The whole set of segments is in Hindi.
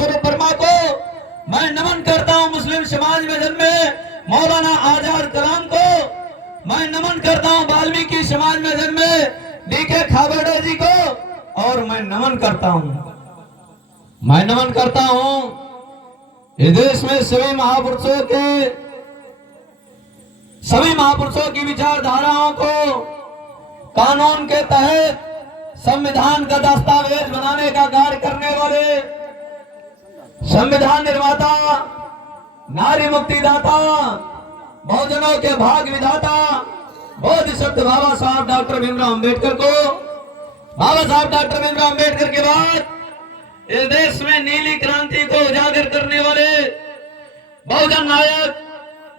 स्वरूप वर्मा को मैं नमन करता हूं। मुस्लिम समाज में जन्मे मौलाना आजाद कलाम को मैं नमन करता हूं। वाल्मीकि समाज में जन्मे डीके खाबड़े जी को और मैं नमन करता हूं। इस देश में सभी महापुरुषों की विचारधाराओं को कानून के तहत संविधान का दस्तावेज बनाने का कार्य करने वाले संविधान निर्माता, नारी मुक्तिदाता, बहुजनों के भाग विधाता बोधिसत्व बाबा साहब डॉक्टर भीमराव अंबेडकर को, बाबा साहब डॉक्टर भीमराव अंबेडकर के बाद इस देश में नीली क्रांति को उजागर करने वाले बहुजन नायक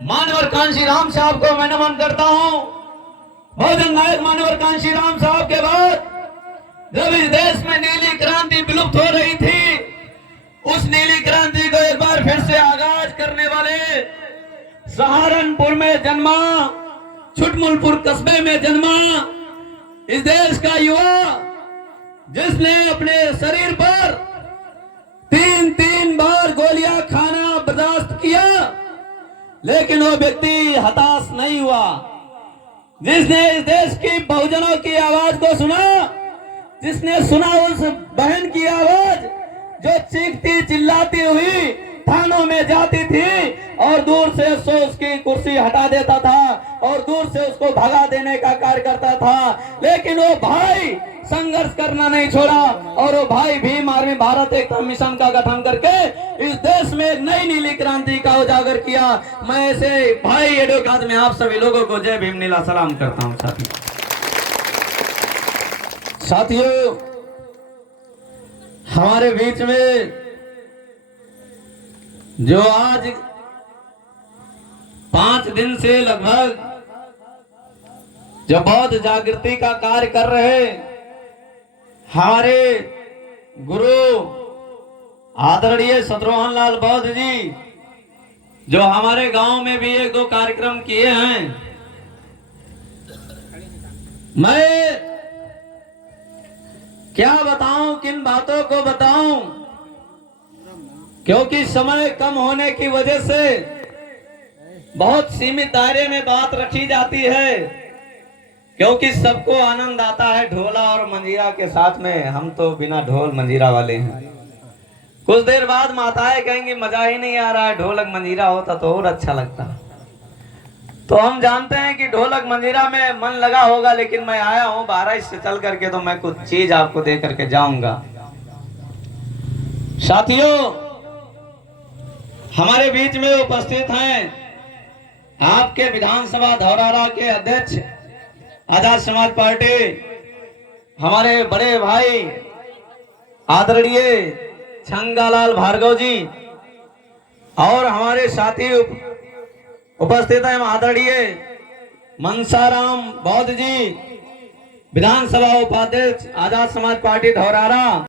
मानवर कांशीराम साहब को मैं नमन करता हूं। बहुजन नायक मानवर कांशीराम साहब के बाद जब इस देश में नीली क्रांति विलुप्त हो रही थी, उस नीली क्रांति को एक बार फिर से आगाज करने वाले सहारनपुर में जन्मा, छुटमुलपुर कस्बे में जन्मा इस देश का युवा, जिसने अपने शरीर पर 3-3 बार गोलियां खाना बर्दाश्त किया, लेकिन वो व्यक्ति हताश नहीं हुआ। जिसने इस देश की बहुजनों की आवाज को सुना, जिसने सुना उस बहन की आवाज जो चीखती चिल्लाती हुई थानों में जाती थी और दूर से उसकी कुर्सी हटा देता था और दूर से उसको भगा देने का कार्य करता था, लेकिन वो भाई संघर्ष करना नहीं छोड़ा और वो भाई भीम आर्मी भारत एकता मिशन का गठन करके इस देश में एक नई नीली क्रांति का उजागर किया। मैं ऐसे भाई एडवोकेट में आप सभी लोगों को जय भीम नीला सलाम करता हूं। साथियों, हमारे बीच में जो आज 5 दिन से लगभग जो बौद्ध जागृति का कार्य कर रहे हमारे गुरु आदरणीय शत्रुघ्न लाल बौद्ध जी, जो हमारे गांव में भी 1-2 कार्यक्रम किए हैं, मैं क्या बताऊं, किन बातों को बताऊं, क्योंकि समय कम होने की वजह से बहुत सीमित दायरे में बात रखी जाती है, क्योंकि सबको आनंद आता है ढोला और मंजीरा के साथ में। हम तो बिना ढोल मंजीरा वाले हैं। कुछ देर बाद माताएं कहेंगी मजा ही नहीं आ रहा है, ढोलक मंजीरा होता तो और अच्छा लगता। तो हम जानते हैं कि ढोलक मंजीरा में मन लगा होगा, लेकिन मैं आया हूं बहराइच से चल करके, तो मैं कुछ चीज आपको दे करके जाऊंगा। साथियों, हमारे बीच में उपस्थित हैं आपके विधानसभा धौरारा के अध्यक्ष आजाद समाज पार्टी, हमारे बड़े भाई आदरणीय छंगालाल भार्गव जी, और हमारे साथी उपस्थित हैं आदरणीय मनसाराम बौद्ध जी, विधानसभा उपाध्यक्ष आजाद समाज पार्टी धौरारा।